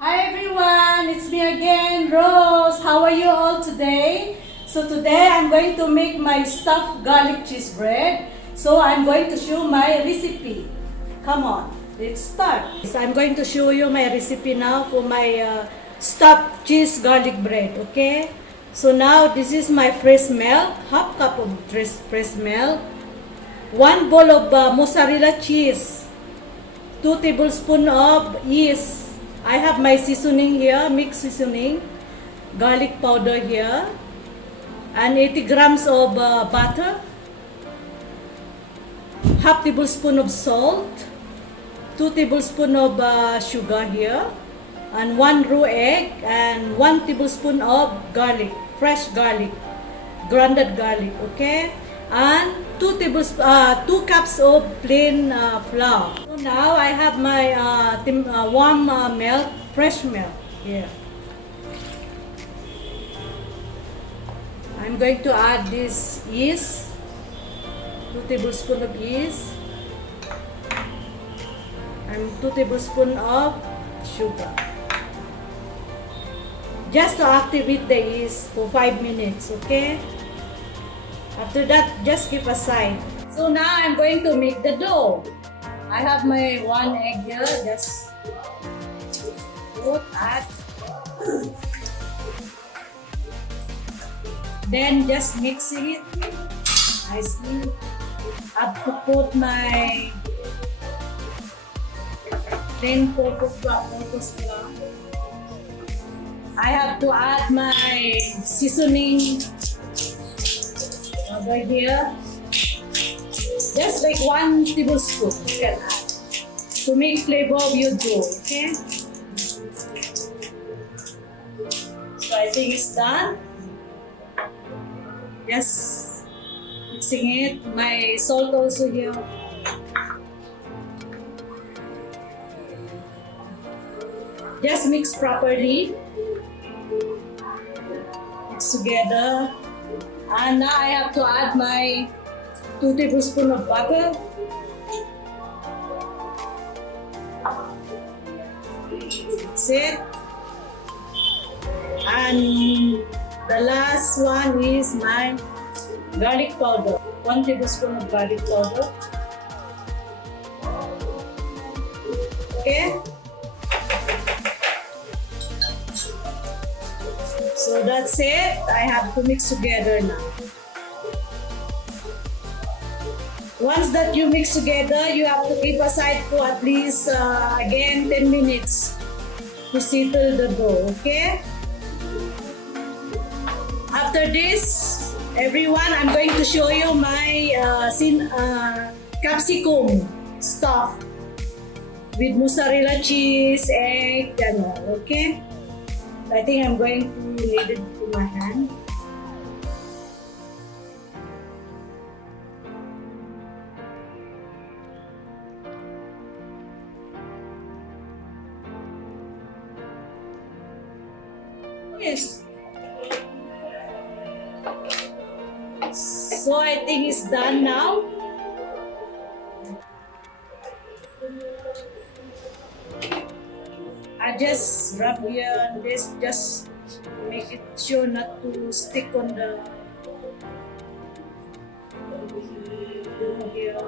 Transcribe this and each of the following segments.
Hi everyone, it's me again, Rose. How are you all today? So today I'm going to make my stuffed garlic cheese bread. So I'm going to show my recipe. Come on, let's start. So I'm going to show you my recipe now for my stuffed cheese garlic bread, okay? So now this is my fresh milk, half cup of fresh milk, 1 bowl of mozzarella cheese, 2 tablespoons of yeast. I have my seasoning here, mixed seasoning, garlic powder here, and 80 grams of butter, half tablespoon of salt, 2 tablespoons of sugar here, and 1 raw egg, and 1 tablespoon of garlic, fresh garlic, grounded garlic, okay? And 2 cups of plain flour. So now I have my warm milk, fresh milk here. I'm going to add this yeast, 2 tablespoons of yeast, and 2 tablespoons of sugar. Just to activate the yeast for 5 minutes, okay? After that, just keep aside. So now I'm going to make the dough. I have my 1 egg here. Just put that. Then just mixing it nicely. I have to put my plain purpose flour. I have to add my seasoning over here. Just like 1 tablespoon you can add to make flavor of your dough, okay? So I think it's done. Just mixing it. My salt also here. Just mix properly. Mix together. And now I have to add my 2 tablespoons of butter. That's it. And the last one is my garlic powder. 1 tablespoon of garlic powder. Okay. So that's it. I have to mix together now. Once that you mix together, you have to keep aside for at least again 10 minutes to settle the dough, okay? After this, everyone, I'm going to show you my capsicum stuff with mozzarella cheese, egg, and all, okay? I think I'm going to leave it to my hand. Yes. So I think it's done now. I just rub here on this, just make it sure not to stick on the here.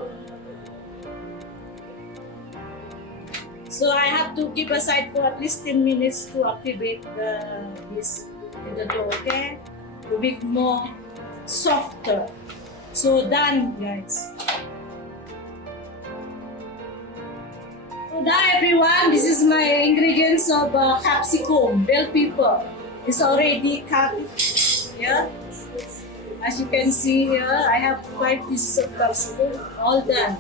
So I have to keep aside for at least 10 minutes to activate this in the dough, okay? To make more softer. So done, guys. So now everyone, this is my ingredients of capsicum, bell pepper. It's already cut here. As you can see here, I have 5 pieces of capsicum, all done.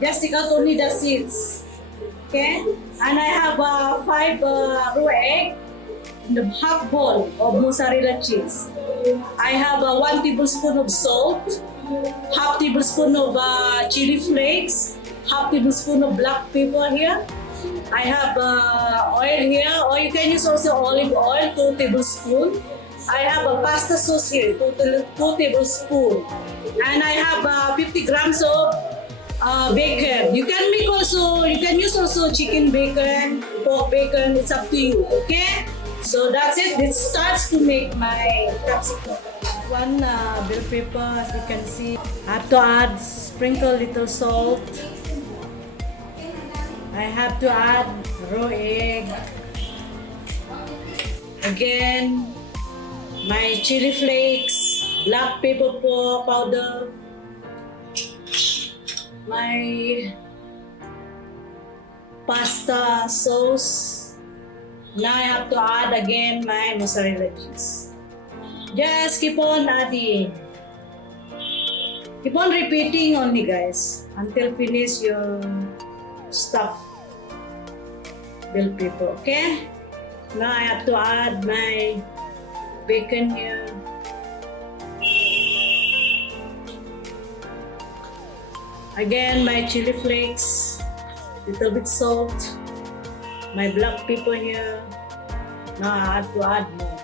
Just take out only the seeds. Okay, and I have 5 raw egg in the half bowl of mozzarella cheese. I have 1 tablespoon of salt, half tablespoon of chili flakes, half tablespoon of black pepper here. I have oil here, or you can use also olive oil, 2 tablespoons. I have a pasta sauce here, 2 tablespoons. And I have 50 grams of bacon. You can make also, you can use also chicken bacon, pork bacon, it's up to you, okay? So that's it, this starts to make my capsicum. One bell pepper, as you can see. I have to add, sprinkle little salt. I have to add raw egg. Again, my chili flakes, black pepper powder, my pasta sauce. Now I have to add again my mozzarella cheese. Just keep on adding. Keep on repeating only, guys, until finish your stuffed bell pepper, okay? Now I have to add my bacon here. Again, my chili flakes, little bit salt, my black pepper here. Now I have to add more.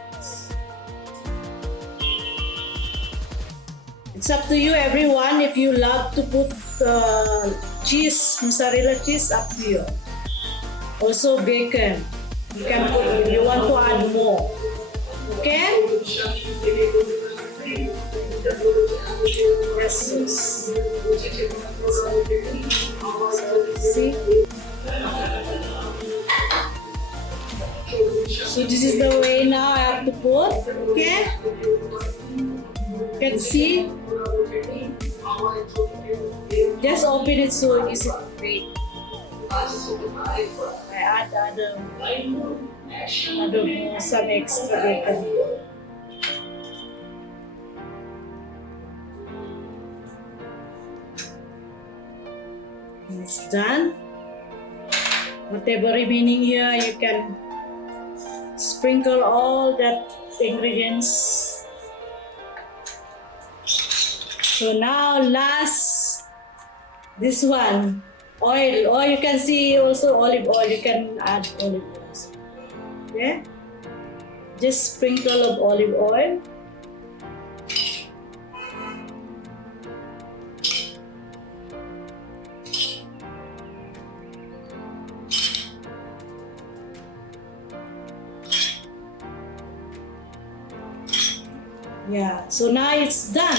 It's up to you, everyone. If you love to put cheese, mozzarella cheese, up to you. Also bacon. You can put if you want to add more. Okay? Yes. See? So this is the way now I have to put. Okay? You can see. Just open it so easy to make. I add other more, some extra bacon. And it's done. Whatever remaining here, you can sprinkle all that ingredients. So now last, this one, oil, or you can see also olive oil, you can add olive oil. Okay? Just sprinkle of olive oil. Yeah, so now it's done.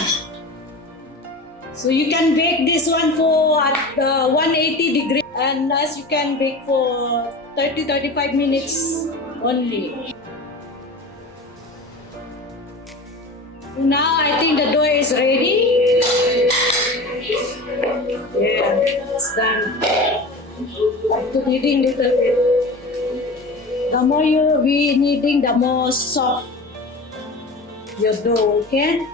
So you can bake this one for at 180 degrees, and as you can bake for 30-35 minutes only. Now I think the dough is ready. Yeah, it's done. Have to kneading little bit. The more you be kneading, the more soft your dough, okay?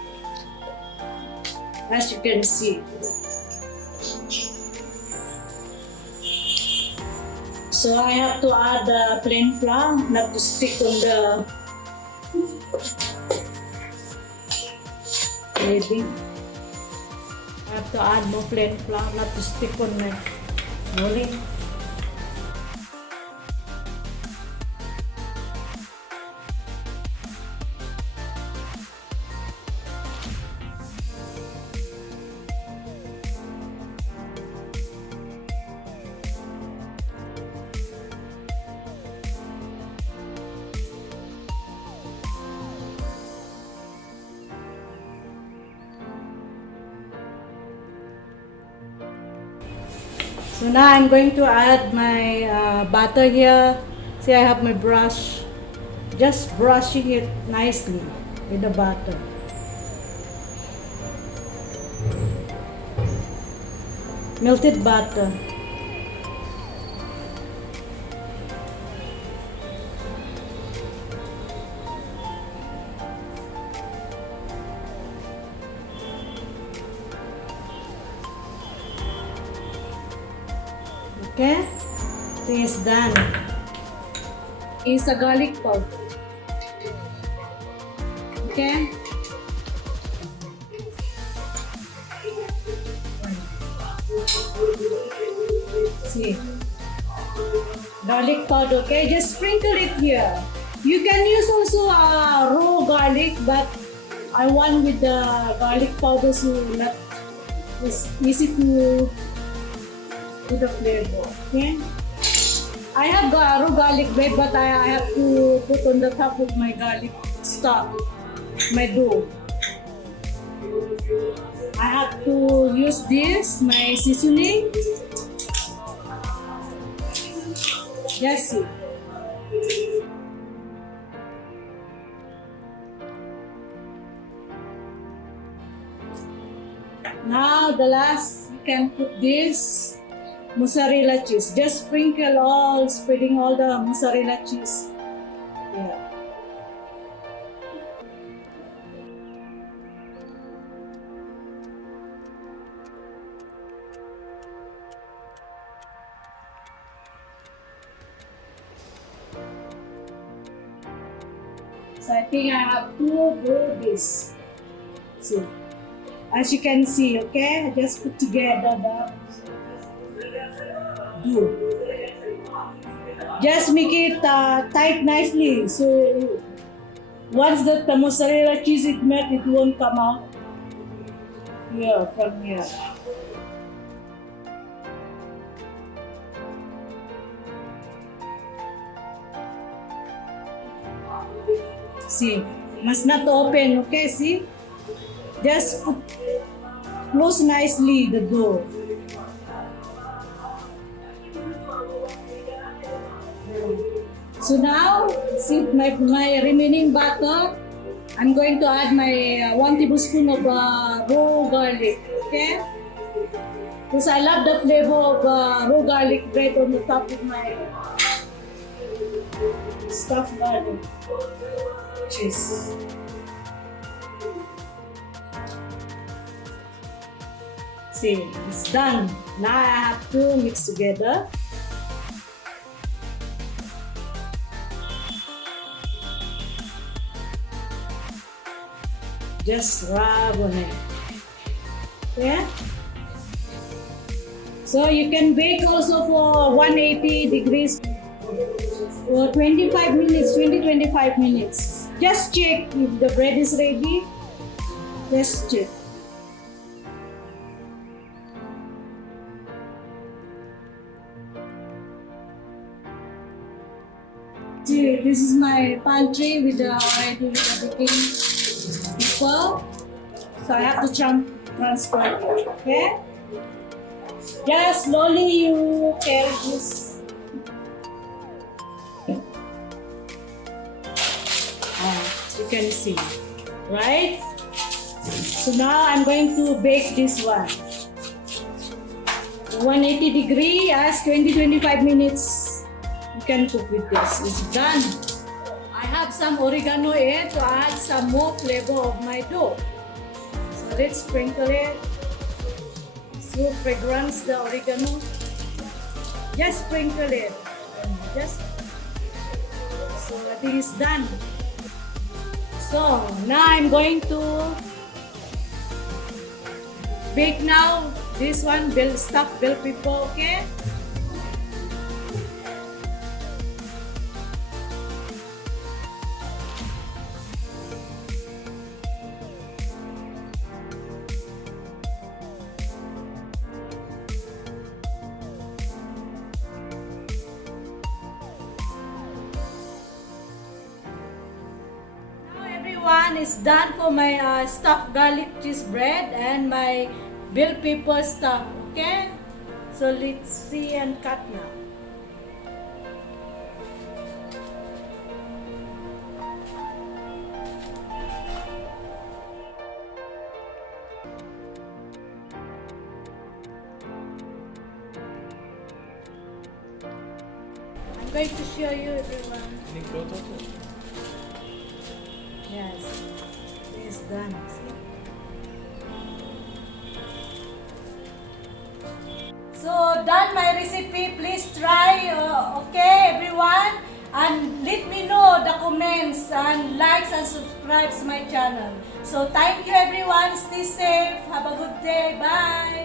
As you can see. So I have to add the plain flour, not to stick on the kneading. I have to add more plain flour, not to stick on my rolling. So now I'm going to add my butter here. See, I have my brush. Just brushing it nicely with the butter. Melted butter. Okay, so it's done. It's a garlic powder. Okay. See, garlic powder. Okay, just sprinkle it here. You can use also raw garlic, but I want with the garlic powder so that it's easy to to the flavor. Okay. I have raw garlic bread, but I have to put on the top of my garlic stock, my dough. I have to use this, my seasoning. Yes, see. Now the last, you can put this mozzarella cheese. Just sprinkle all, spreading all the mozzarella cheese. Yeah. So I think I have to do this. See, as you can see, okay, I just put together the dough. Just make it tight nicely. So once the mozzarella cheese is melt, it won't come out here from here. See, must not open, okay, see? Just put, close nicely the dough. So now, see my remaining butter, I'm going to add my 1 tablespoon of raw garlic, okay? Because I love the flavor of raw garlic bread on the top of my stuffed garlic cheese. See, it's done. Now I have to mix together. Just rub on it. Yeah? So you can bake also for 180 degrees for 25 minutes, 20-25 minutes. Just check if the bread is ready. Just check. See, this is my pantry with the already with the baking paper. So I have to transfer it, okay? Just slowly you carry this. You can see, right? So now I'm going to bake this one. 180 degree as 20-25 minutes. You can cook with this. It's done. I have some oregano here to add some more flavor of my dough. So let's sprinkle it. So fragrance the oregano. Just sprinkle it. Just. So I think it's done. So now I'm going to bake now this one stuffed bell pepper, okay? One is done for my stuffed garlic cheese bread and my bell pepper stuff, okay? So let's see and cut now. I'm going to show you everyone. Yes, it's done. See? So done my recipe. Please try, okay, everyone, and let me know the comments and likes and subscribe to my channel. So thank you, everyone. Stay safe. Have a good day. Bye.